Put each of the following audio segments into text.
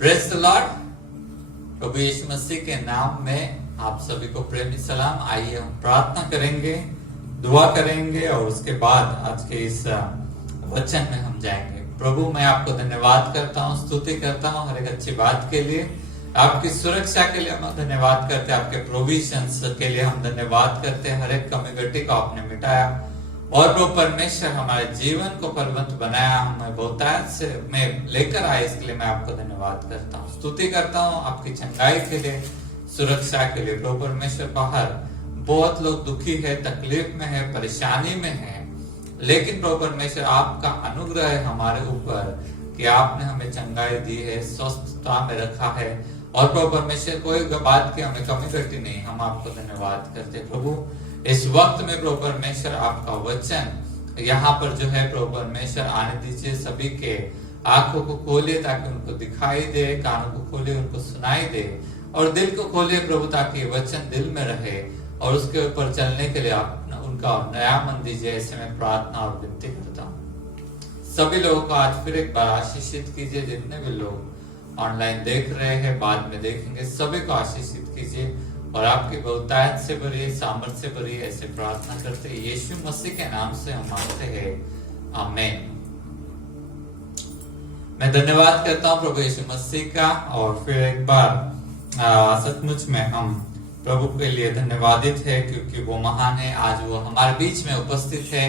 Praise the Lord. प्रभु यीशु मसीह के नाम में आप सभी को प्रेमी सलाम। आइए हम प्रार्थना करेंगे, दुआ करेंगे और उसके बाद आज के इस वचन में हम जाएंगे। प्रभु, मैं आपको धन्यवाद करता हूँ, स्तुति करता हूँ हर एक अच्छी बात के लिए, आपकी सुरक्षा के लिए हम धन्यवाद करते हैं, आपके प्रोविजंस के लिए हम धन्यवाद करते हैं। हर एक कमी घटी को आपने मिटाया और प्रभु परमेश्वर हमारे जीवन को फलवंत बनाया, हमें बहुतायत से में लेकर आए, इसके लिए मैं आपको धन्यवाद करता हूँ, स्तुति करता हूँ आपकी चंगाई के लिए, सुरक्षा के लिए। प्रभु परमेश्वर, बाहर बहुत लोग दुखी है, तकलीफ में है, परेशानी में है, लेकिन प्रभु परमेश्वर आपका अनुग्रह है हमारे ऊपर कि आपने हमें चंगाई दी है, स्वस्थता में रखा है और प्रभु परमेश्वर कोई बात की हमें कमी घटी नहीं। हम आपको धन्यवाद करते हैं प्रभु। इस वक्त में प्रभु परमेश्वर आपका वचन यहाँ पर जो है प्रभु परमेश्वर आने दीजिए, सभी के आंखों को खोलिए ताकि उनको दिखाई दे, कानों को खोलिए उनको सुनाई दे और दिल को खोलिए प्रभु ताकि वचन दिल में रहे और उसके ऊपर चलने के लिए आप उनका नया मन दीजिए। ऐसे में प्रार्थना और विनती करता हूँ। सभी लोगों को आज फिर एक बार आशीषित कीजिए, जितने भी लोग ऑनलाइन देख रहे हैं, बाद में देखेंगे, सभी को आशीषित कीजिए और आपकी बहुतायत से भरिए, सामर्थ से भरिए। ऐसे प्रार्थना करते हैं यीशु मसीह के नाम से हम मांगते हैं, आमीन। मैं धन्यवाद करता हूँ प्रभु यीशु मसीह का और फिर एक बार सचमुच में हम प्रभु के लिए धन्यवादित है क्योंकि वो महान है। आज वो हमारे बीच में उपस्थित है,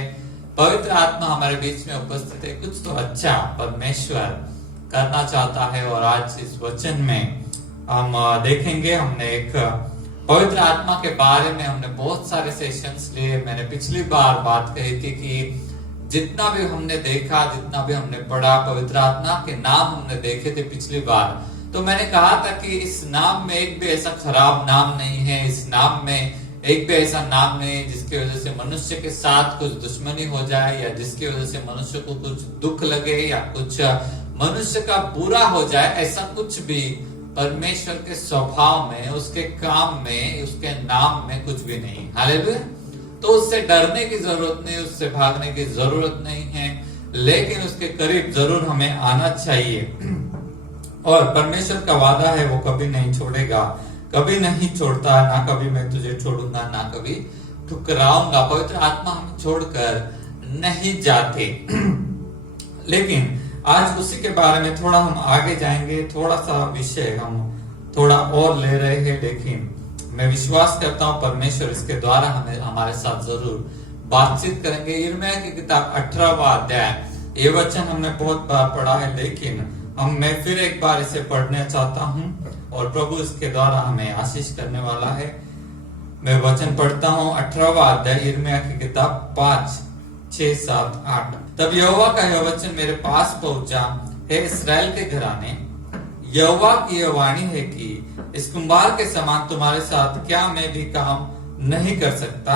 पवित्र आत्मा हमारे बीच में उपस्थित है। कुछ तो अच्छा परमेश्वर करना चाहता है और आज इस वचन में हम देखेंगे। हमने एक पवित्र आत्मा के बारे में हमने बहुत सारे सेशंस लिए। मैंने पिछली बार बात कही थी कि जितना भी हमने देखा, जितना भी हमने पढ़ा, पवित्र आत्मा के नाम हमने देखे थे पिछली बार, तो मैंने कहा था कि इस नाम में एक भी ऐसा खराब नाम नहीं है, इस नाम में एक भी ऐसा नाम नहीं जिसकी वजह से मनुष्य के साथ कुछ दुश्मनी हो जाए या जिसकी वजह से मनुष्य को कुछ दुख लगे या कुछ मनुष्य का बुरा हो जाए। ऐसा कुछ भी परमेश्वर के स्वभाव में, उसके काम में, उसके नाम में कुछ भी नहीं। हालेलुया। तो उससे डरने की जरूरत नहीं, उससे भागने की जरूरत नहीं है, लेकिन उसके करीब जरूर हमें आना चाहिए। और परमेश्वर का वादा है वो कभी नहीं छोड़ेगा, कभी नहीं छोड़ता, ना कभी मैं तुझे छोड़ूंगा, ना कभी ठुकराऊंगा। पवित्र आत्मा हमें छोड़कर नहीं जाते। लेकिन आज उसी के बारे में थोड़ा हम आगे जाएंगे। थोड़ा सा विषय हम थोड़ा और ले रहे हैं, लेकिन मैं विश्वास करता हूं परमेश्वर इसके द्वारा हमें हमारे साथ जरूर बातचीत करेंगे। यिर्मयाह की किताब 18वां अध्याय, ये वचन हमने बहुत बार पढ़ा है, लेकिन मैं फिर एक बार इसे पढ़ना चाहता हूं और प्रभु इसके द्वारा हमें आशीष करने वाला है। मैं वचन पढ़ता हूं 18वां अध्याय यिर्मयाह की किताब 5, 6, 7, 8। तब यहोवा का यह वचन मेरे पास पहुंचा, हे इस्राएल के घराने, यहोवा की यह वाणी है कि इस कुम्हार के समान तुम्हारे साथ क्या मैं भी काम नहीं कर सकता?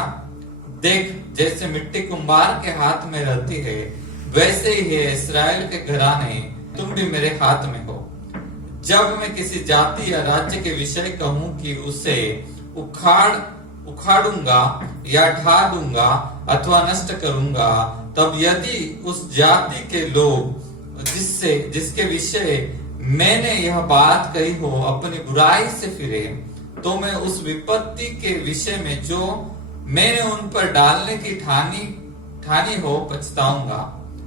देख, जैसे मिट्टी कुम्हार के हाथ में रहती है, वैसे ही है इस्राएल के घराने, तुम भी मेरे हाथ में हो। जब मैं किसी जाति या राज्य के विषय कहूं कि उसे उखाड़ूंगा या ढा दूंगा अथवा नष्ट करूंगा, तब यदि उस जाति के लोग जिसके विषय मैंने यह बात कही हो अपनी बुराई से फिरे, तो मैं उस विपत्ति के विषय में जो मैंने उन पर डालने की ठानी हो पछताऊंगा।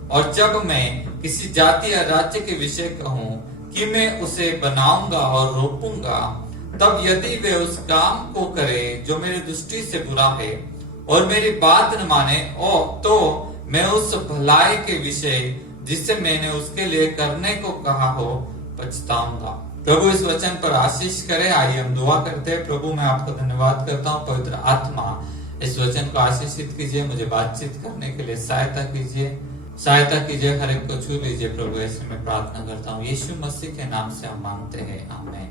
और जब मैं किसी जाति या राज्य के विषय कहूं कि मैं उसे बनाऊंगा और रोपूंगा, तब यदि वे उस काम को करे जो मेरी दृष्टि से बुरा है और मेरी बात न माने, तो मैं उस भलाई के विषय जिसे मैंने उसके लिए करने को कहा हो पछताऊंगा। प्रभु इस वचन पर आशीष करे। आइए हम दुआ करते हैं। प्रभु, मैं आपको धन्यवाद करता हूँ। पवित्र आत्मा इस वचन को आशीषित कीजिए, मुझे बातचीत करने के लिए सहायता कीजिए, हर एक को छू लीजिए। प्रभु ऐसे मैं प्रार्थना करता हूँ यीशु मसीह के नाम से हम मांगते हैं, आमीन।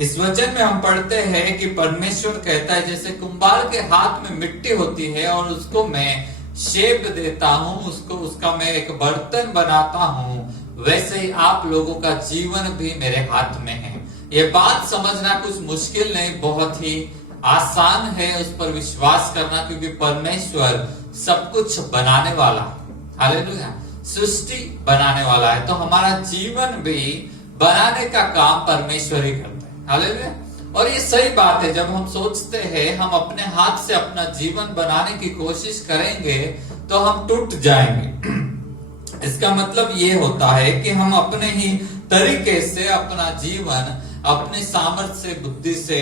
इस वचन में हम पढ़ते हैं कि परमेश्वर कहता है, जैसे कुम्हार के हाथ में मिट्टी होती है और उसको मैं शेप देता हूँ, उसका मैं एक बर्तन बनाता हूँ, वैसे ही आप लोगों का जीवन भी मेरे हाथ में है। ये बात समझना कुछ मुश्किल नहीं, बहुत ही आसान है उस पर विश्वास करना, क्योंकि परमेश्वर सब कुछ बनाने वाला, हालेलुया, सृष्टि बनाने वाला है। तो हमारा जीवन भी बनाने का काम परमेश्वर ही करते हैं। हालेलुया। और ये सही बात है, जब हम सोचते हैं हम अपने हाथ से अपना जीवन बनाने की कोशिश करेंगे तो हम टूट जाएंगे। इसका मतलब ये होता है कि हम अपने ही तरीके से अपना जीवन अपने सामर्थ्य से, बुद्धि से,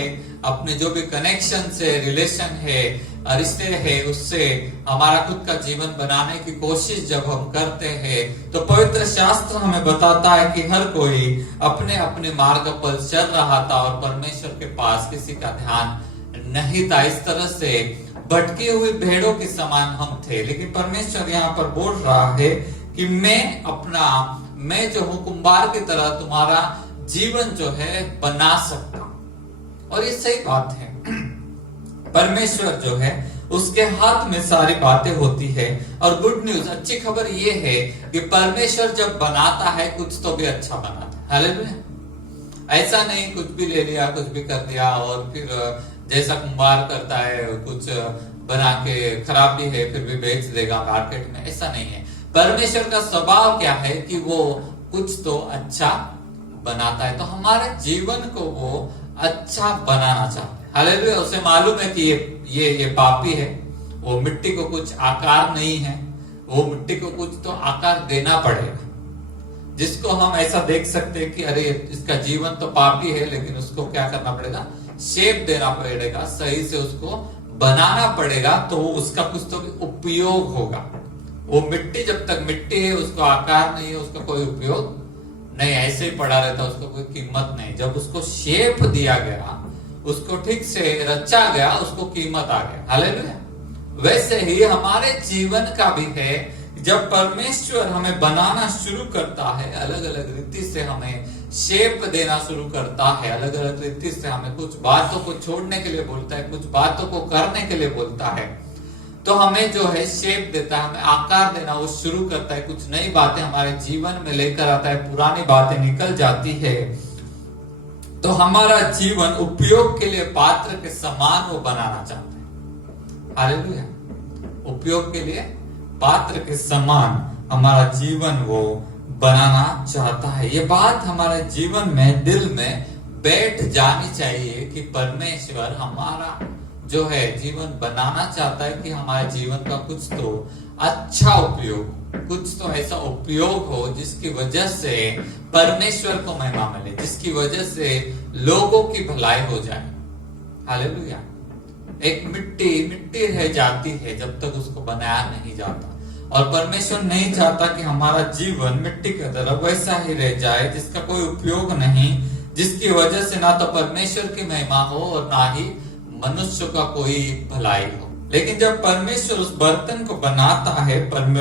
अपने जो भी कनेक्शन से, रिलेशन है, रिश्ते है, उससे हमारा खुद का जीवन बनाने की कोशिश जब हम करते हैं तो पवित्र शास्त्र हमें बताता है कि हर कोई अपने अपने मार्ग पर चल रहा था और परमेश्वर के पास किसी का ध्यान नहीं था। इस तरह से भटकी हुई भेड़ों के समान हम थे। लेकिन परमेश्वर यहाँ पर बोल रहा है कि मैं जो हूं कुंभार की तरह तुम्हारा जीवन जो है बना सकता हूं। और ये सही बात है, परमेश्वर जो है उसके हाथ में सारी बातें होती है। और गुड न्यूज, अच्छी खबर ये है कि परमेश्वर जब बनाता है कुछ तो भी अच्छा बनाता है। हालेलुया। ऐसा नहीं कुछ भी ले लिया, कुछ भी कर दिया और फिर जैसा कुंभार करता है कुछ बना के खराब भी है फिर भी बेच देगा मार्केट में, ऐसा नहीं है। परमेश्वर का स्वभाव क्या है कि वो कुछ तो अच्छा बनाता है, तो हमारे जीवन को वो अच्छा बनाना चाहता है। हालेलुया। उसे मालूम है कि ये पापी है, वो मिट्टी को कुछ आकार नहीं है, वो मिट्टी को कुछ तो आकार देना पड़ेगा, जिसको हम ऐसा देख सकते हैं कि अरे इसका जीवन तो पापी है, लेकिन उसको क्या करना पड़ेगा, शेप देना पड़ेगा, सही से उसको बनाना पड़ेगा, तो उसका कुछ तो उपयोग होगा। वो मिट्टी जब तक मिट्टी है, उसको आकार नहीं है, उसका कोई उपयोग नहीं, ऐसे ही पड़ा रहता, उसको कोई कीमत नहीं। जब उसको शेप दिया गया, उसको ठीक से रचा गया, उसको कीमत आ गया। हालेलुया। वैसे ही हमारे जीवन का भी है, जब परमेश्वर हमें बनाना शुरू करता है, अलग अलग रीति से हमें शेप देना शुरू करता है, अलग अलग रीति से हमें कुछ बातों को छोड़ने के लिए बोलता है, कुछ बातों को करने के लिए बोलता है, तो हमें जो है शेप देता है, हमें आकार देना वो शुरू करता है, कुछ नई बातें हमारे जीवन में लेकर आता है, पुरानी बातें निकल जाती है, तो हमारा जीवन उपयोग के लिए पात्र के समान वो बनाना चाहता है। हालेलुया। उपयोग के लिए पात्र के समान हमारा जीवन वो बनाना चाहता है। ये बात हमारे जीवन में, दिल में बैठ जानी चाहिए कि परमेश्वर हमारा जो है जीवन बनाना चाहता है, कि हमारे जीवन का कुछ तो अच्छा उपयोग, कुछ तो ऐसा उपयोग हो जिसकी वजह से परमेश्वर को महिमा मिले, जिसकी वजह से लोगों की भलाई हो जाए। हालेलुया। एक मिट्टी रह जाती है जब तक उसको बनाया नहीं जाता, और परमेश्वर नहीं चाहता कि हमारा जीवन मिट्टी की तरह वैसा ही रह जाए जिसका कोई उपयोग नहीं, जिसकी वजह से ना तो परमेश्वर की महिमा हो और ना ही मनुष्य का कोई भलाई हो। लेकिन जब परमेश्वर उस बर्तन को बनाता है,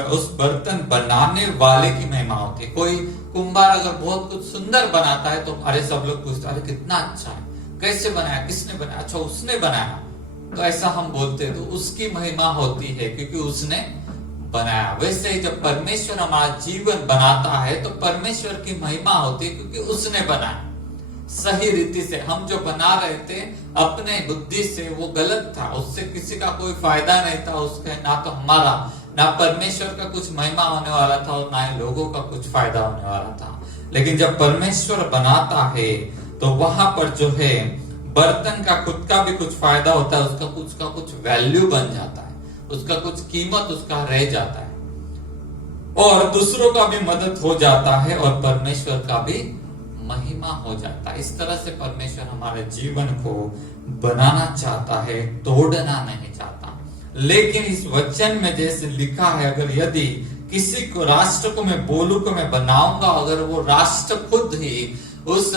उस बर्तन बनाने वाले की महिमा होती है। कोई कुंभार अगर बहुत कुछ सुंदर बनाता है तो अरे सब लोग पूछते अरे कितना अच्छा है, कैसे बनाया, किसने बनाया, अच्छा उसने बनाया, तो ऐसा हम बोलते हैं, तो उसकी महिमा होती है क्योंकि उसने बनाया। वैसे ही जब परमेश्वर हमारा जीवन बनाता है तो परमेश्वर की महिमा होती है क्योंकि उसने बनाया सही रीति से। हम जो बना रहे थे अपने बुद्धि से वो गलत था, उससे किसी का कोई फायदा नहीं था, उसके ना तो हमारा ना परमेश्वर का कुछ महिमा होने वाला था और ना ही लोगों का कुछ फायदा होने वाला था। लेकिन जब परमेश्वर बनाता है तो वहां पर जो है बर्तन का खुद का भी कुछ फायदा होता है, उसका कुछ वैल्यू बन जाता है, उसका कुछ कीमत उसका रह जाता है, और दूसरों का भी मदद हो जाता है और परमेश्वर का भी महिमा हो जाता है। इस तरह से परमेश्वर हमारे जीवन को बनाना चाहता है, तोड़ना नहीं चाहता। लेकिन इस वचन में जैसे लिखा है, अगर यदि किसी को राष्ट्र को मैं बोलूं कि मैं बनाऊंगा, अगर वो राष्ट्र खुद ही उस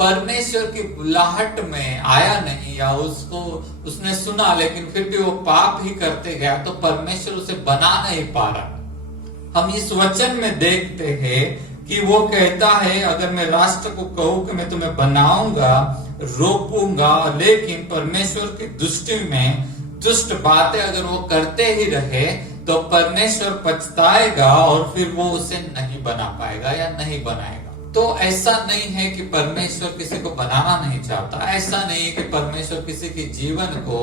परमेश्वर की बुलाहट में आया नहीं, या उसने सुना लेकिन फिर भी वो पाप ही करते गया, तो परमेश्वर उसे बना नहीं पा रहा। हम इस वचन में देखते हैं कि वो कहता है अगर मैं राष्ट्र को कहूं कि मैं तुम्हें बनाऊंगा, रोपूंगा, लेकिन परमेश्वर की दृष्टि में दुष्ट बातें अगर वो करते ही रहे तो परमेश्वर पछताएगा और फिर वो उसे नहीं बना पाएगा या नहीं बनाएगा। तो ऐसा नहीं है कि परमेश्वर किसी को बनाना नहीं चाहता, ऐसा नहीं है कि परमेश्वर किसी के जीवन को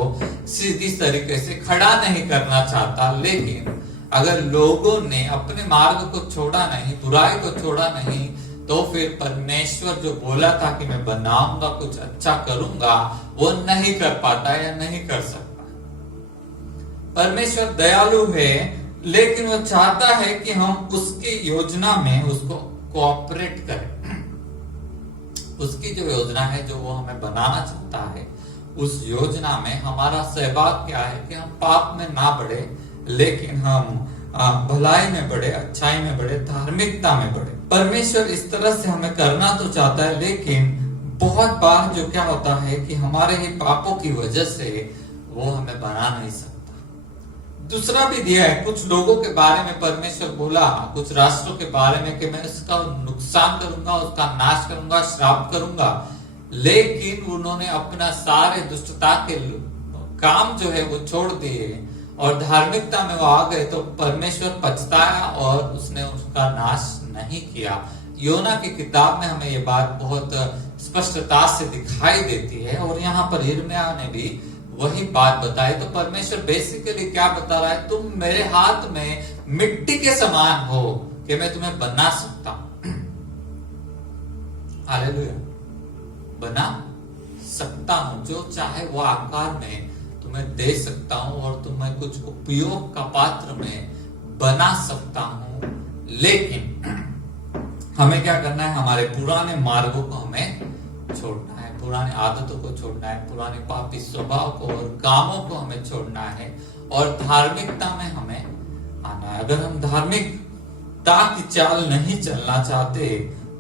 सीधी तरीके से खड़ा नहीं करना चाहता, लेकिन अगर लोगों ने अपने मार्ग को छोड़ा नहीं, बुराई को छोड़ा नहीं, तो फिर परमेश्वर जो बोला था कि मैं बनाऊंगा, कुछ अच्छा करूंगा, वो नहीं कर पाता या नहीं कर सकता। परमेश्वर दयालु है, लेकिन वो चाहता है कि हम उसकी योजना में उसको कोऑपरेट करें। उसकी जो योजना है, जो वो हमें बनाना चाहता है, उस योजना में हमारा सहभाग क्या है कि हम पाप में ना बढ़े, लेकिन हम भलाई में बढ़े, अच्छाई में बढ़े, धार्मिकता में बढ़े। परमेश्वर इस तरह से हमें करना तो चाहता है, लेकिन बहुत बार जो क्या होता है कि हमारे ही पापों की वजह से वो हमें बना नहीं सकता। दूसरा भी दिया है, कुछ लोगों के बारे में परमेश्वर बोला, कुछ राष्ट्रों के बारे में कि मैं उसका नुकसान करूंगा, उसका नाश करूंगा, श्राप करूंगा, लेकिन उन्होंने अपना सारे दुष्टता के काम जो है वो छोड़ दिए और धार्मिकता में वो आ गए, तो परमेश्वर पछताया और उसने उसका नाश नहीं किया। योना की किताब में हमें ये बात बहुत स्पष्टता से दिखाई देती है, और यहाँ पर यिर्मयाह ने भी वही बात बताई। तो परमेश्वर बेसिकली क्या बता रहा है, तुम मेरे हाथ में मिट्टी के समान हो कि मैं तुम्हें बना सकता हूं। हालेलुया, बना सकता हूं, जो चाहे वो आकार में तुम्हें दे सकता हूं और तुम्हें कुछ उपयोग का पात्र में बना सकता हूं। लेकिन हमें क्या करना है, हमारे पुराने मार्गों को हमें छोड़ना है, पुरानी आदतों को छोड़ना है, पुराने पापी स्वभाव को और कामों को हमें छोड़ना है और धार्मिकता में हमें आना है। अगर हम धार्मिकता की चाल नहीं चलना चाहते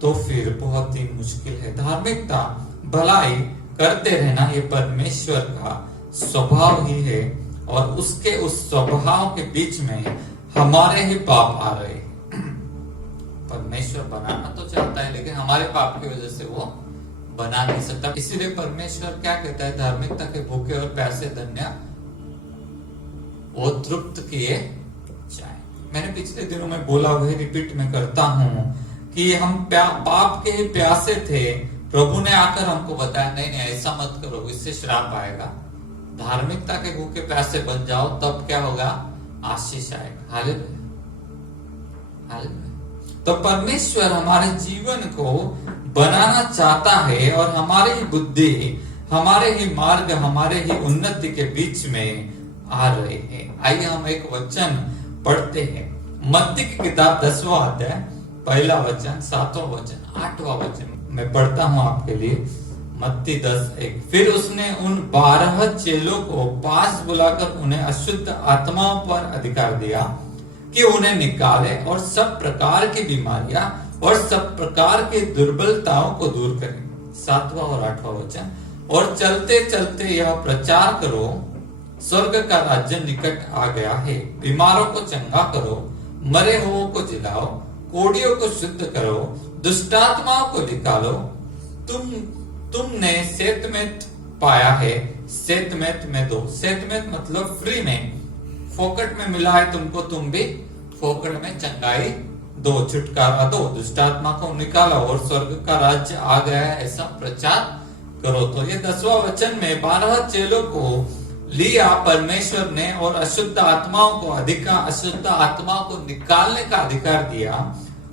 तो फिर बहुत ही मुश्किल है। धार्मिकता, भलाई करते रहना, ये परमेश्वर का स्वभाव ही है, और उसके उस स्वभाव के बीच में हमारे ही पाप आ रहे हैं। परमेश्वर बनाना तो चाहता है, लेकिन हमारे पाप की वजह से वो बना नहीं सकता। इसीलिए परमेश्वर क्या कहता है, धार्मिकता के भूखे और प्यासे धन्य वो तृप्त किए जाए। मैंने पिछले दिनों में बोला, वही रिपीट में करता हूं कि हम पाप के ही प्यासे थे, प्रभु ने आकर हमको बताया नहीं नहीं ऐसा मत करो, इससे श्राप आएगा। धार्मिकता के भूखे प्यासे बन जाओ, तब क्या होगा, आशीष आएगा। Hallelujah, hallelujah. तो परमेश्वर हमारे जीवन को बनाना चाहता है और हमारी ही बुद्धि, हमारे ही मार्ग, हमारे ही उन्नति के बीच में आ रहे हैं। आइए हम एक वचन पढ़ते हैं, मत्ती की किताब 10वां अध्याय, पहला वचन, 7वां वचन, 8वां वचन मैं पढ़ता हूं आपके लिए। मत्ती 10:1। फिर उसने उन 12 चेलों को पास बुलाकर उन्हें अशुद्ध आत्माओं पर अधिकार दिया कि उन्हें निकाले और सब प्रकार की बीमारियां और सब प्रकार की दुर्बलताओं को दूर करें। 7वां और 8वां वचन। और चलते चलते यह प्रचार करो, स्वर्ग का राज्य निकट आ गया है। बीमारों को चंगा करो, मरे हुओं को जिलाओ, कोढ़ियों को शुद्ध करो, दुष्टात्माओं को निकालो। तुमने सेतमेत पाया है, सेतमेत में दो। सेतमेत मतलब फ्री में, फोकट में मिला है तुमको, तुम भी फोकट में चंगाई दो, छुटकारा दो, दुष्टात्मा को निकालो और स्वर्ग का राज्य आ गया है, ऐसा प्रचार करो। तो ये 10वां वचन में 12 चेलों को लिया परमेश्वर ने और अशुद्ध आत्माओं को अशुद्ध आत्माओं को निकालने का अधिकार दिया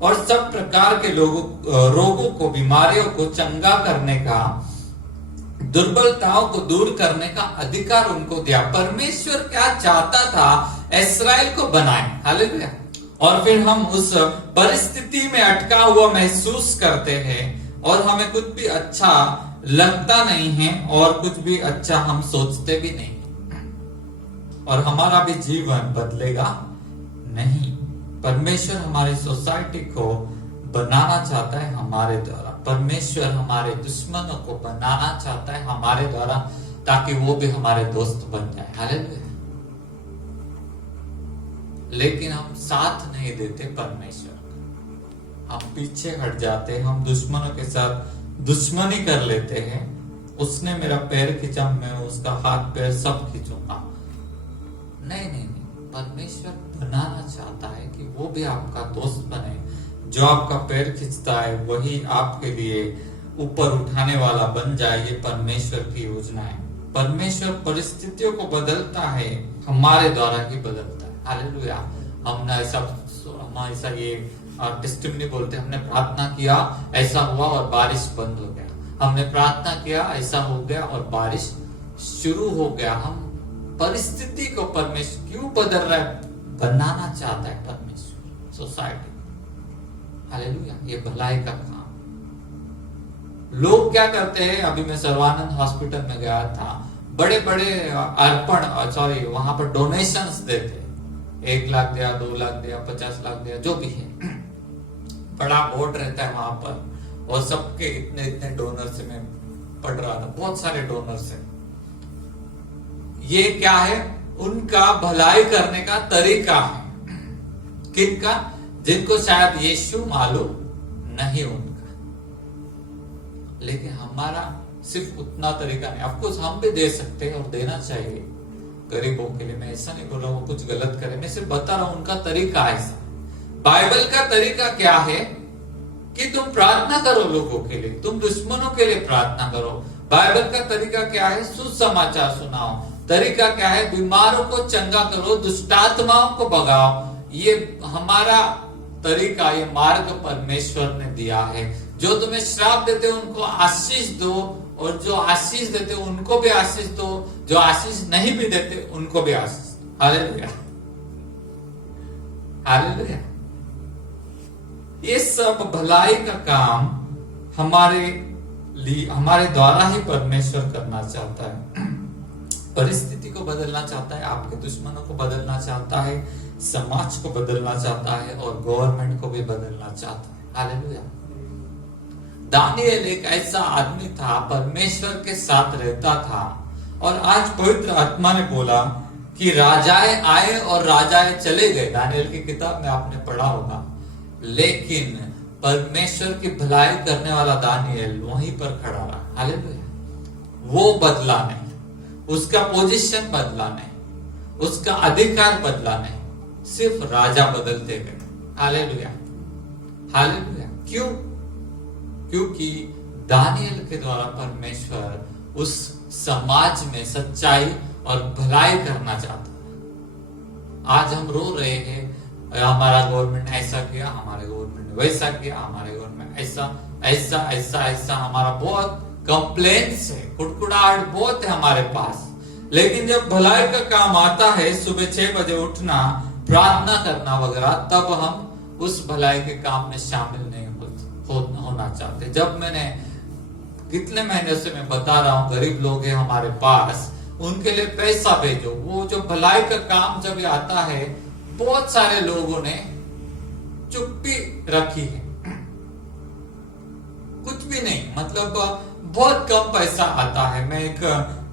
और सब प्रकार के रोगों को, बीमारियों को चंगा करने का, दुर्बलताओं को दूर करने का अधिकार उनको दिया। परमेश्वर क्या चाहता था, इस्राएल को बनाए। हालेलुया। और फिर हम उस परिस्थिति में अटका हुआ महसूस करते हैं और हमें कुछ भी अच्छा लगता नहीं है और कुछ भी अच्छा हम सोचते भी नहीं, और हमारा भी जीवन बदलेगा नहीं। परमेश्वर हमारी सोसाइटी को बनाना चाहता है हमारे द्वारा। परमेश्वर हमारे दुश्मनों को बनाना चाहता है हमारे द्वारा, ताकि वो भी हमारे दोस्त बन जाए। हालेलुया। लेकिन हम साथ नहीं देते परमेश्वर का, हम पीछे हट जाते हैं, हम दुश्मनों के साथ दुश्मनी कर लेते हैं। उसने मेरा पैर खींचा, मैं उसका हाथ पैर सब खींचूंगा। नहीं नहीं नहीं, परमेश्वर बनाना चाहता है कि वो भी आपका दोस्त बने। जो आपका पैर खींचता है वही आपके लिए ऊपर उठाने वाला बन जाए। ये परमेश्वर की योजना है। परमेश्वर परिस्थितियों को बदलता है, हमारे द्वारा ही बदलता है। हालेलुया। हम ऐसा ये टेस्टिमनी बोलते हैं, हमने प्रार्थना किया ऐसा हुआ और बारिश बंद हो गया, हमने प्रार्थना किया ऐसा हो गया और बारिश शुरू हो गया। हम परिस्थिति को परमेश्वर क्यों बदल रहा है? बनाना चाहता है परमेश्वर सोसाइटी। हालेलुया, ये भलाई का काम। लोग क्या करते हैं, अभी मैं सर्वानंद हॉस्पिटल में गया था, बड़े बड़े वहां पर डोनेशंस देते, 1 लाख दिया, 2 लाख दिया, 50 लाख दिया, जो भी है, बड़ा बोर्ड रहता है वहां पर, और सबके इतने इतने डोनर से मैं पढ़ रहा था, बहुत सारे डोनर से। ये क्या है? उनका भलाई करने का तरीका है। किनका? जिनको शायद यीशु मालूम नहीं उनका, लेकिन हमारा सिर्फ उतना तरीका नहीं। ऑफकोर्स हम भी दे सकते हैं और देना चाहिए गरीबों के लिए, मैं ऐसा नहीं बोल रहा हूं कुछ गलत करे, मैं सिर्फ बता रहा हूं उनका तरीका ऐसा। बाइबल का तरीका क्या है कि तुम प्रार्थना करो लोगों के लिए, तुम दुश्मनों के लिए प्रार्थना करो। बाइबल का तरीका क्या है? सुसमाचार सुनाओ। तरीका क्या है? बीमारों को चंगा करो, दुष्टात्माओं को भगाओ। ये हमारा तरीका, ये मार्ग परमेश्वर ने दिया है। जो तुम्हें श्राप देते हो उनको आशीष दो, और जो आशीष देते हो उनको भी आशीष दो, जो आशीष नहीं भी देते उनको भी आशीष। Hallelujah, hallelujah. ये सब भलाई का काम हमारे लिए, हमारे द्वारा ही परमेश्वर करना चाहता है। परिस्थिति को बदलना चाहता है, आपके दुश्मनों को बदलना चाहता है, समाज को बदलना चाहता है, और गवर्नमेंट को भी बदलना चाहता है। हालेलुया। दानिएल एक ऐसा आदमी था, परमेश्वर के साथ रहता था, और आज पवित्र आत्मा ने बोला कि राजाएं आए और राजाएं चले गए। दानिएल की किताब में आपने पढ़ा होगा, लेकिन परमेश्वर की भलाई करने वाला दानिएल वहीं पर खड़ा रहा। हालेलुया। वो बदला नहीं, उसका पोजीशन बदला नहीं, उसका अधिकार बदला नहीं, सिर्फ राजा बदलते गए। Hallelujah, hallelujah. क्यों? क्योंकि दानिएल के द्वारा परमेश्वर उस समाज में सच्चाई और भलाई करना चाहता है। आज हम रो रहे हैं, हमारा गवर्नमेंट ने ऐसा किया, हमारे गवर्नमेंट ने वैसा किया, हमारे गवर्नमेंट ऐसा ऐसा ऐसा ऐसा, हमारा बहुत कंप्लेंट्स है, कुड़कुड़ाहट बहुत है हमारे पास। लेकिन जब भलाई का काम आता है, सुबह 6 बजे उठना, प्रार्थना करना वगैरह, तब हम उस भलाई के काम में शामिल नहीं होना चाहते। जब मैंने कितने महीने से मैं बता रहा हूं, गरीब लोग हैं हमारे पास, उनके लिए पैसा भेजो। वो जो भलाई का काम जब आता है, बहुत सारे लोगों ने चुप्पी रखी है, कुछ भी नहीं, मतलब बहुत कम पैसा आता है। मैं एक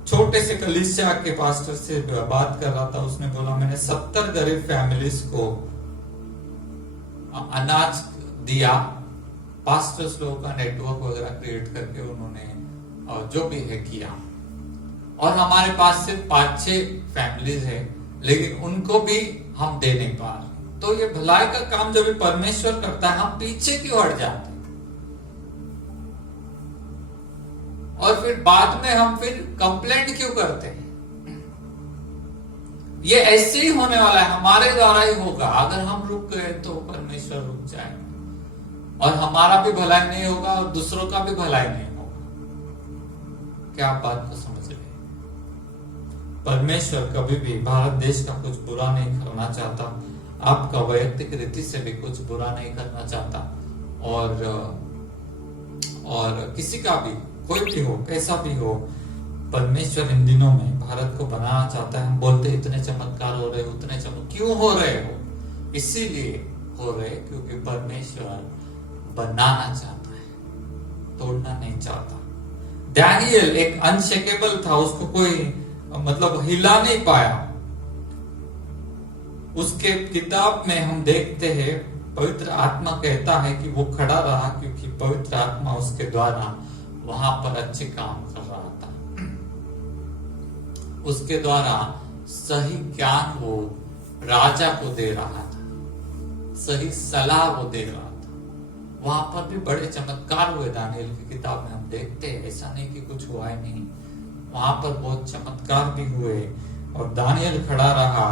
छोटे से कलीसिया के पास्टर से बात कर रहा था, उसने बोला मैंने 70 गरीब फैमिलीज को अनाज दिया। पास्टर्स लोगों का नेटवर्क वगैरह क्रिएट करके उन्होंने जो भी है किया, और हमारे पास सिर्फ 5-6 फैमिलीज है, लेकिन उनको भी हम दे नहीं पा रहे। तो ये भलाई का काम जब परमेश्वर करता है, हम पीछे क्यों हट जाते हैं, और फिर बाद में हम फिर कंप्लेंट क्यों करते हैं? ये ऐसे ही होने वाला है, हमारे द्वारा ही होगा। अगर हम रुक गए तो परमेश्वर रुक जाएगा, और हमारा भी भलाई नहीं होगा और दूसरों का भी भलाई नहीं होगा। क्या आप बात को समझ रहे? परमेश्वर कभी भी भारत देश का कुछ बुरा नहीं करना चाहता, आपका वैयक्तिक रीति से भी कुछ बुरा नहीं करना चाहता, और किसी का भी, कोई भी हो, कैसा भी हो, परमेश्वर इन दिनों में भारत को बनाना चाहता है। हम बोलते इतने चमत्कार हो रहे, उतने क्यों हो रहे हो? इसीलिए हो रहे क्योंकि परमेश्वर बनाना चाहता है, तोड़ना नहीं चाहता। डैनियल एक अनशेकेबल था, उसको कोई मतलब हिला नहीं पाया। उसके किताब में हम देखते हैं, पवित्र आत्मा कहता है कि वो खड़ा रहा क्योंकि पवित्र आत्मा उसके द्वारा वहां पर अच्छे काम कर रहा था। उसके द्वारा सही ज्ञान वो राजा को दे रहा था, सही सलाह वो दे रहा था। वहां पर भी बड़े चमत्कार हुए। दानिएल की किताब में हम देखते हैं, ऐसा नहीं कि कुछ हुआ ही नहीं, वहां पर बहुत चमत्कार भी हुए, और दानिएल खड़ा रहा,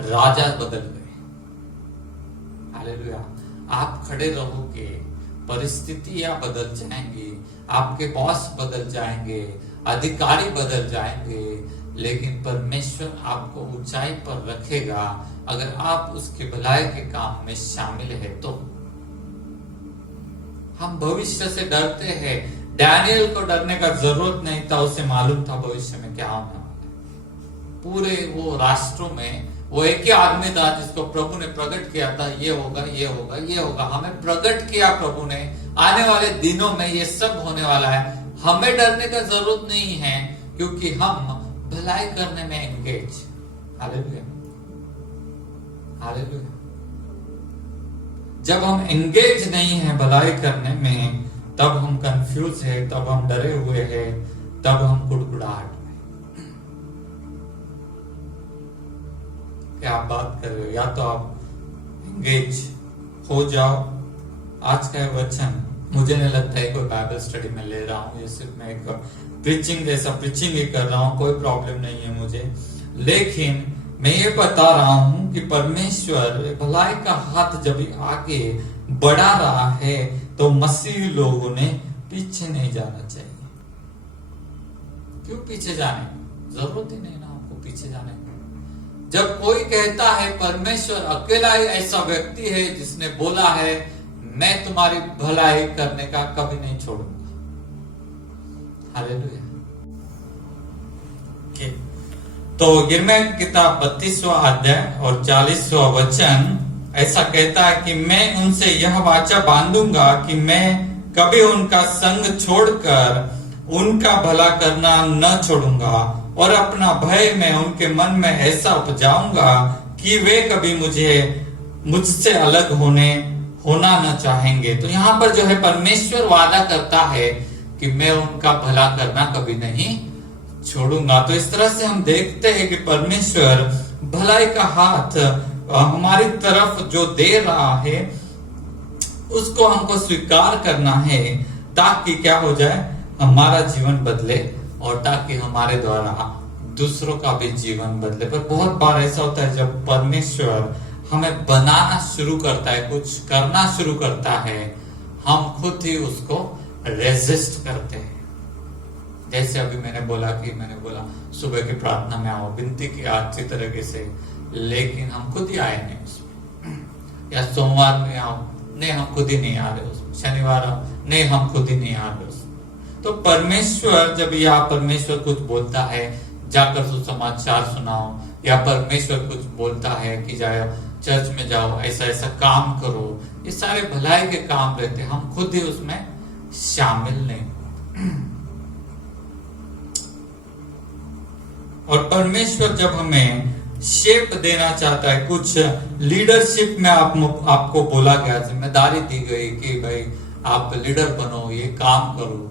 राजा बदल गए। हालेलुया। आप खड़े रहोगे, परिस्थितियां बदल जाएंगी, आपके बॉस बदल जाएंगे, अधिकारी बदल जाएंगे, लेकिन परमेश्वर आपको ऊंचाई पर रखेगा अगर आप उसके भलाई के काम में शामिल है तो। हम भविष्य से डरते हैं। डैनियल को डरने का जरूरत नहीं था, उसे मालूम था भविष्य में क्या होने वाला है। पूरे वो राष्ट्रों में वो एक ही आदमी था जिसको प्रभु ने प्रकट किया था, ये होगा, ये होगा, ये होगा। हमें प्रकट किया प्रभु ने, आने वाले दिनों में ये सब होने वाला है। हमें डरने का जरूरत नहीं है, क्योंकि हम भलाई करने में एंगेज। Hallelujah, hallelujah. जब हम एंगेज नहीं है भलाई करने में, तब हम कंफ्यूज है, तब हम डरे हुए हैं, तब हम कुड़कुड़ाहट में। क्या आप बात कर रहे हो? या तो आप एंगेज हो जाओ। आज का वचन मुझे नहीं लगता है कोई बाइबल स्टडी में ले रहा हूं, ये सिर्फ मैं एक प्रीचिंग जैसा प्रीचिंग ही कर रहा हूं, कोई प्रॉब्लम नहीं है मुझे। लेकिन मैं ये बता रहा हूं कि परमेश्वर भलाई का हाथ जब आगे बढ़ा रहा है तो मसीही लोगों ने पीछे नहीं जाना चाहिए। क्यों पीछे जाने? जरूरत ही नहीं ना आपको पीछे जाने की। जब कोई कहता है परमेश्वर अकेला ही ऐसा व्यक्ति है जिसने बोला है मैं तुम्हारी भलाई करने का कभी नहीं छोड़ूंगा। हालेलुया। तो यिर्मयाह की किताब 32वां अध्याय और 40वां वचन ऐसा कहता है कि मैं उनसे यह वाचा बांधूंगा कि मैं कभी उनका संग छोड़कर उनका भला करना न छोड़ूंगा, और अपना भय मैं उनके मन में ऐसा उपजाऊंगा कि वे कभी मुझसे अलग होना न चाहेंगे। तो यहाँ पर जो है परमेश्वर वादा करता है कि मैं उनका भला करना कभी नहीं छोड़ूंगा। तो इस तरह से हम देखते हैं कि परमेश्वर भलाई का हाथ हमारी तरफ जो दे रहा है उसको हमको स्वीकार करना है, ताकि क्या हो जाए, हमारा जीवन बदले और ताकि हमारे द्वारा दूसरों का भी जीवन बदले। पर बहुत बार ऐसा होता है जब परमेश्वर हमें बनाना शुरू करता है, कुछ करना शुरू करता है, हम खुद ही उसको रेजिस्ट करते हैं। जैसे अभी मैंने बोला सुबह की प्रार्थना में आओ, विनती की अच्छी तरीके से, लेकिन हम खुद ही आए नहीं उसमें। या सोमवार में आओ, नहीं हम खुद ही नहीं आ रहे उसमें। शनिवार आओ, नहीं हम खुद ही नहीं आ रहे उसमें। तो परमेश्वर जब परमेश्वर कुछ बोलता है जाकर सुसमाचार सुनाओ, या परमेश्वर कुछ बोलता है कि जाओ चर्च में जाओ, ऐसा ऐसा काम करो, ये सारे भलाई के काम रहते, हम खुद ही उसमें शामिल नहीं। और परमेश्वर जब हमें शेप देना चाहता है, कुछ लीडरशिप में आपको बोला गया, जिम्मेदारी दी गई कि भाई आप लीडर बनो, ये काम करो,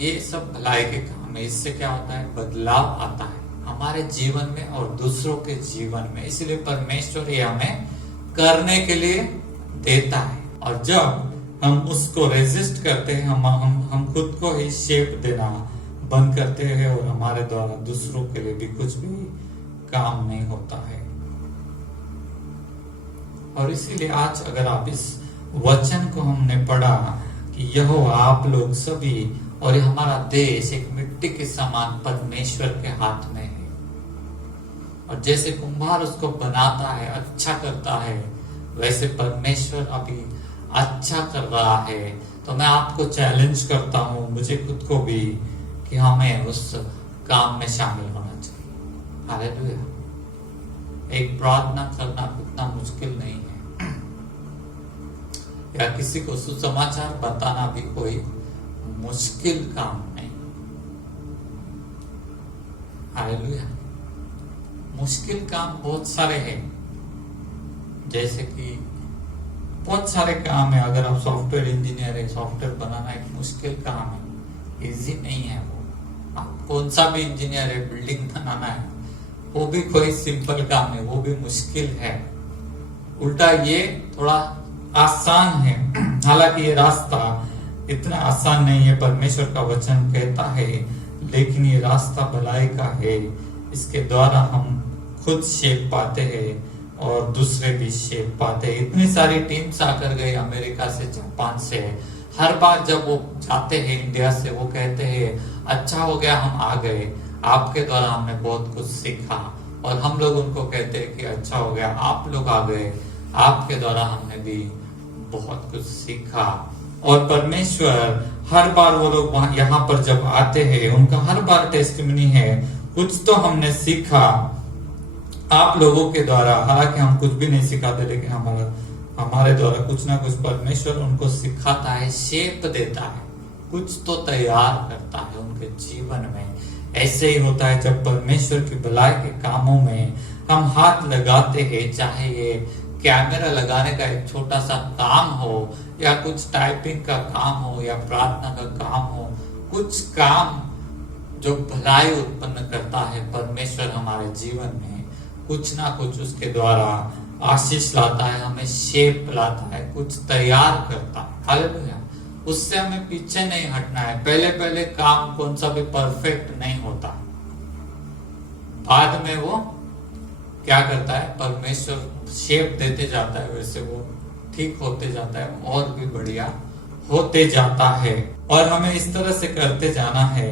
ये सब भलाई के काम है। इससे क्या होता है, बदलाव आता है हमारे जीवन में और दूसरों के जीवन में। इसलिए परमेश्वर ये हमें करने के लिए देता है, और जब हम उसको रेजिस्ट करते हैं, हम खुद को ही शेप देना बंद करते हैं, और हमारे द्वारा दूसरों के लिए भी कुछ भी काम नहीं होता है। और इसीलिए आज अगर आप इस वचन को हमने पढ़ा कि यहोवा आप लोग सभी और हमारा देश एक मिट्टी के समान परमेश्वर के हाथ में है, और जैसे कुम्हार उसको बनाता है, अच्छा करता है, वैसे परमेश्वर अभी अच्छा कर रहा है। तो मैं आपको चैलेंज करता हूं, मुझे खुद को भी, कि हमें उस काम में शामिल होना चाहिए। हालेलुया। एक प्रार्थना करना इतना मुश्किल नहीं है, या किसी को सुसमाचार बताना भी कोई मुश्किल काम नहीं। हालेलुया। मुश्किल काम बहुत सारे हैं, जैसे कि बहुत सारे काम है। अगर आप सॉफ्टवेयर इंजीनियर है, सॉफ्टवेयर बनाना एक मुश्किल काम है, इजी नहीं है वो। आप कौन सा भी इंजीनियर है, बिल्डिंग बनाना है, वो भी कोई सिंपल काम है, वो भी मुश्किल है। उल्टा ये थोड़ा आसान है, हालांकि ये रास्ता इतना आसान नहीं है, परमेश्वर का वचन कहता है, लेकिन ये रास्ता भलाई का है। इसके द्वारा हम खुद शेप पाते हैं, और दूसरे भी शेप पाते। इतनी सारी टीम्स आकर गए अमेरिका से, जापान से। हर बार जब वो जाते हैं इंडिया से, वो कहते हैं अच्छा हो गया हम आ गए, आपके द्वारा हमने बहुत कुछ सीखा। और हम लोग उनको कहते हैं कि अच्छा हो गया आप लोग आ गए, आपके द्वारा हमने भी बहुत कुछ सीखा। और परमेश्वर हर बार वो लोग वहां यहाँ पर जब आते हैं, उनका हर बार टेस्टिमनी है, कुछ तो हमने सीखा आप लोगों के द्वारा। हालांकि हम कुछ भी नहीं सिखाते, लेकिन हमारे द्वारा कुछ ना कुछ परमेश्वर उनको सिखाता है, शेप देता है, कुछ तो तैयार करता है उनके जीवन में। ऐसे ही होता है जब परमेश्वर की भलाई के कामों में हम हाथ लगाते हैं, चाहे ये कैमरा लगाने का एक छोटा सा काम हो, या कुछ टाइपिंग का काम हो, या प्रार्थना का काम हो, कुछ काम जो भलाई उत्पन्न करता है परमेश्वर हमारे जीवन में, कुछ ना कुछ उसके द्वारा आशीष लाता है, हमें शेप लाता है, कुछ तैयार करता है। हालेलुया। उससे हमें पीछे नहीं हटना है। पहले पहले काम कौन सा भी परफेक्ट नहीं होता, बाद में वो क्या करता है, परमेश्वर शेप देते जाता है, वैसे वो ठीक होते जाता है और भी बढ़िया होते जाता है। और हमें इस तरह से करते जाना है,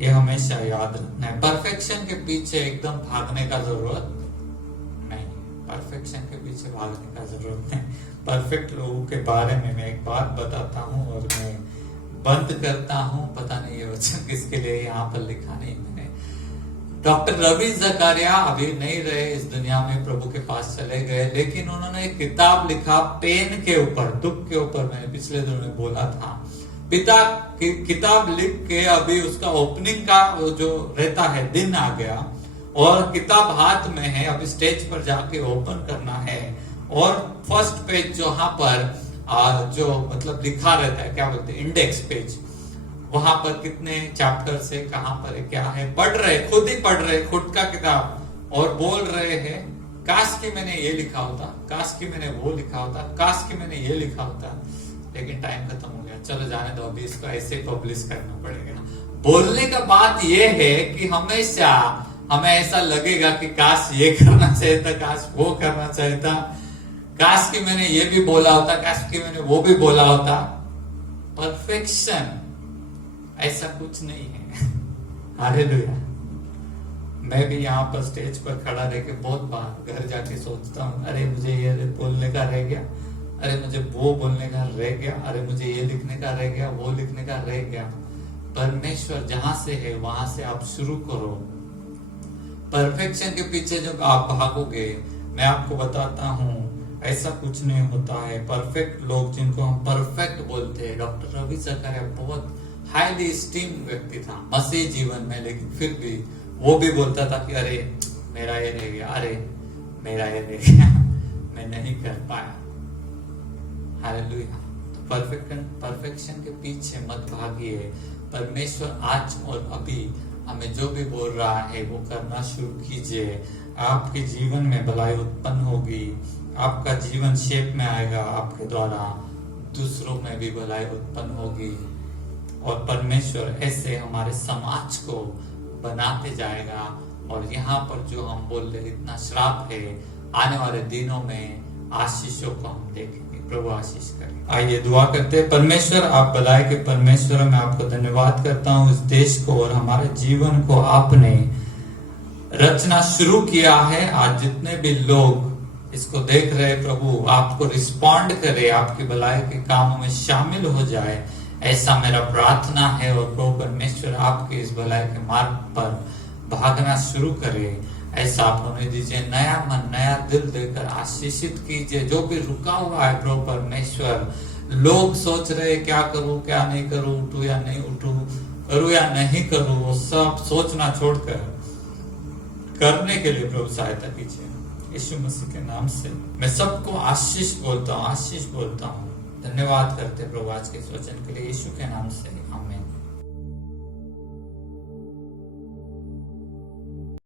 ये हमेशा याद रखना है। परफेक्शन के पीछे एकदम भागने का जरूरत नहीं, परफेक्शन के पीछे भागने का जरूरत नहीं। परफेक्ट लोगों के बारे में मैं एक बात बताता हूँ और मैं बंद करता हूँ। पता नहीं ये वचन किसके लिए यहाँ पर लिखा नहीं मैंने। डॉक्टर रवि जकारिया अभी नहीं रहे इस दुनिया में, प्रभु के पास चले गए, लेकिन उन्होंने एक किताब लिखा पेन के ऊपर, दुख के ऊपर। मैंने पिछले दिनों में बोला था, पिता की किताब लिख के अभी उसका ओपनिंग का वो जो रहता है दिन आ गया, और किताब हाथ में है, अभी स्टेज पर जाके ओपन करना है। और फर्स्ट पेज जहाँ पर जो मतलब लिखा रहता है, क्या बोलते हैं, इंडेक्स पेज, वहां पर कितने चैप्टर से कहां पर है, क्या है, पढ़ रहे, खुद ही पढ़ रहे, खुद का किताब, और बोल रहे हैं काश कि मैंने ये लिखा होता, काश कि मैंने वो लिखा होता, काश कि मैंने ये लिखा होता, लेकिन टाइम खत्म हो गया, चलो जाने दो, अभी इसको ऐसे पब्लिश करना पड़ेगा। बोलने का बात ये है कि हमेशा हमें ऐसा लगेगा कि काश ये करना चाहिए था, काश वो करना चाहिए था, काश कि मैंने ये भी बोला होता, काश कि मैंने वो भी बोला होता। परफेक्शन ऐसा कुछ नहीं है। हालेलुया। मैं भी यहाँ पर स्टेज पर खड़ा रह के बहुत बार घर जाके सोचता हूँ, अरे मुझे ये बोलने का रह गया, अरे मुझे वो बोलने का रह गया, अरे मुझे ये लिखने का रह गया, वो लिखने का रह गया। परमेश्वर जहां से है वहां से आप शुरू करो। परफेक्शन के पीछे जब आप भागोगे, मैं आपको बताता हूँ ऐसा कुछ नहीं होता है। परफेक्ट लोग जिनको हम परफेक्ट बोलते हैं, डॉक्टर रवि जकारिया बहुत हाईली स्टीम व्यक्ति था मसीह जीवन में, लेकिन फिर भी वो भी बोलता था कि अरे मेरा ये रह गया, अरे मेरा ये रह गया, मैं नहीं कर पाया। हालेलुया। तो परफेक्शन के पीछे मत भागिए। परमेश्वर आज और अभी हमें जो भी बोल रहा है वो करना शुरू कीजिए। आपके जीवन में भलाई उत्पन्न होगी, आपका जीवन शेप में आएगा, आपके द्वारा दूसरों में भी भलाई उत्पन्न होगी, और परमेश्वर ऐसे हमारे समाज को बनाते जाएगा। और यहाँ पर जो हम बोल रहे इतना श्राप है, आने वाले दिनों में आशीषों को हम देखेंगे। प्रभु आशीष करें। आइए दुआ करते हैं। परमेश्वर आप भलाई के परमेश्वर, मैं आपको धन्यवाद करता हूँ इस देश को और हमारे जीवन को आपने रचना शुरू किया है। आज जितने भी लोग इसको देख रहे प्रभु, आपको रिस्पॉन्ड करे, आपकी भलाई के कामों में शामिल हो जाए, ऐसा मेरा प्रार्थना है। और प्रभु परमेश्वर आपके इस भलाई के मार्ग पर भागना शुरू करे, ऐसा आप होने दीजिए। नया मन, नया दिल देकर आशीषित कीजिए। जो भी रुका हुआ है प्रभु परमेश्वर, लोग सोच रहे क्या करूं क्या नहीं करूं, उठूं या नहीं उठूं, करूं या नहीं करूं, वो सब सोचना छोड़कर करने के लिए प्रभु सहायता कीजिए। यीशु मसीह के नाम से मैं सबको आशीष बोलता हूँ, आशीष बोलता हूँ। धन्यवाद करते प्रभु आज के इस वचन के लिए, यीशु के नाम से।